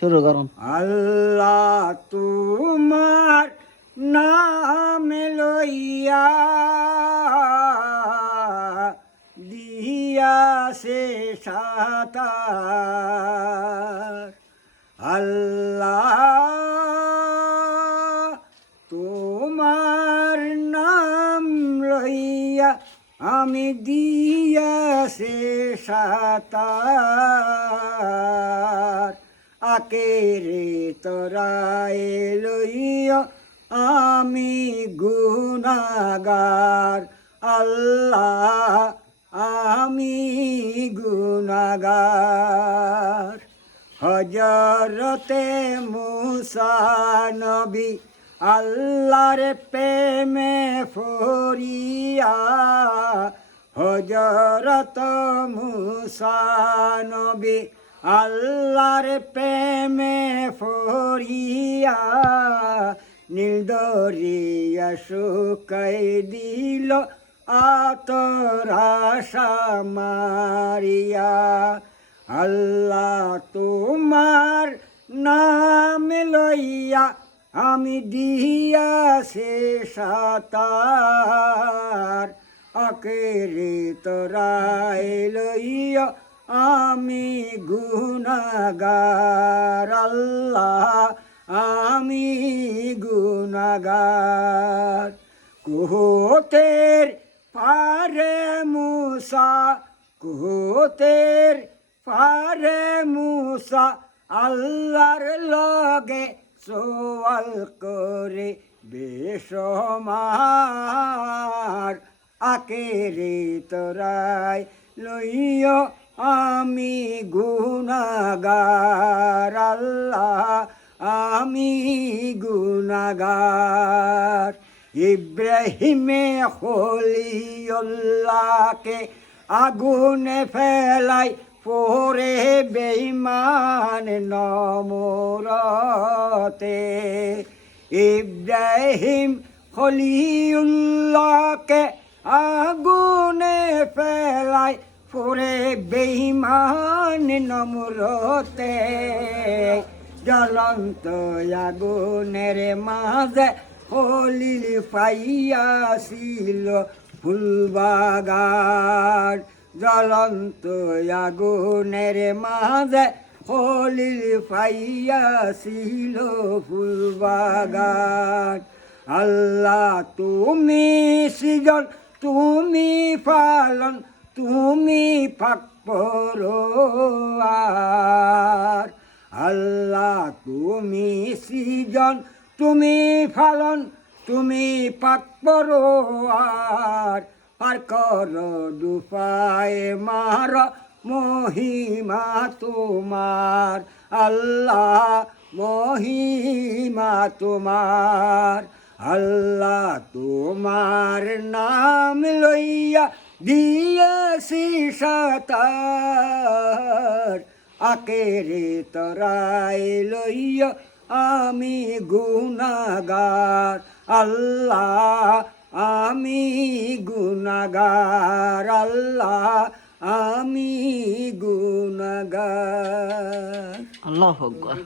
শুরু করুন। আল্লাহ তোমার নাম লইয়া দিয়াছে সাতার। আল্লাহ তোমার নাম লইয়া আমি দিয়াছে সাতার। আকেরে তোরায় লইয়া আমি গুনাগার। আল্লাহ আমি গুনাগার। হজরতে মুসা নবী আল্লাহর প্রেমে ফরিয়া। হজরত মুসা নবী আল্লাহর প্রেমে ফরিয়া। নীল দরিয়া শুকাই দিল আতর আশা মারিয়া। আল্লাহ তোমার নাম লইয়া আমি দিয়াছে সাতার। আকেরে তোরায় লইয়া আমি গুনাগার। আল্লাহ আমি গুনাগার। কুহতের পারে মুসা, কুহতের পারে মুসা আল্লাহর লগে সওয়াল করে বেশমার। আকেরে তোরায় লইয়া আমি গুনাগার। আল্লাহ আমি গুনাগার। ইব্রাহিমে খলিলুল্লাহকে আগুনে ফেলাই পরে বেঈমান নমরতে। ইব্রাহিম খলিলুল্লাহকে আগুনে ফেলাই পরে বেঈমান নমরতে। জ্বলন্ত আগুনের মাঝে খলিল পাইয়াছিল ফুলবাগান। জ্বলন্ত আগুনের মাঝে খলিল পাইয়াছিল ফুলবাগান। আল্লাহ তুমি সৃজন, তুমি পালন, তুমি পাক পরোয়ার। আল্লাহ তুমি সৃজন, তুমি পালন, তুমি পাক পরোয়ার। পার কর দুপায়ে মার মহিমা তোমার। আল্লাহ মহিমা তোমার। আল্লাহ তোমার নাম লইয়া দিয়েছি সাতার। আকেরে তোরায় লইয়া আমি গুনাগার। আল্লাহ আমি গুনাগার। আল্লাহ আমি গুনাগার। আল্লাহু আকবার।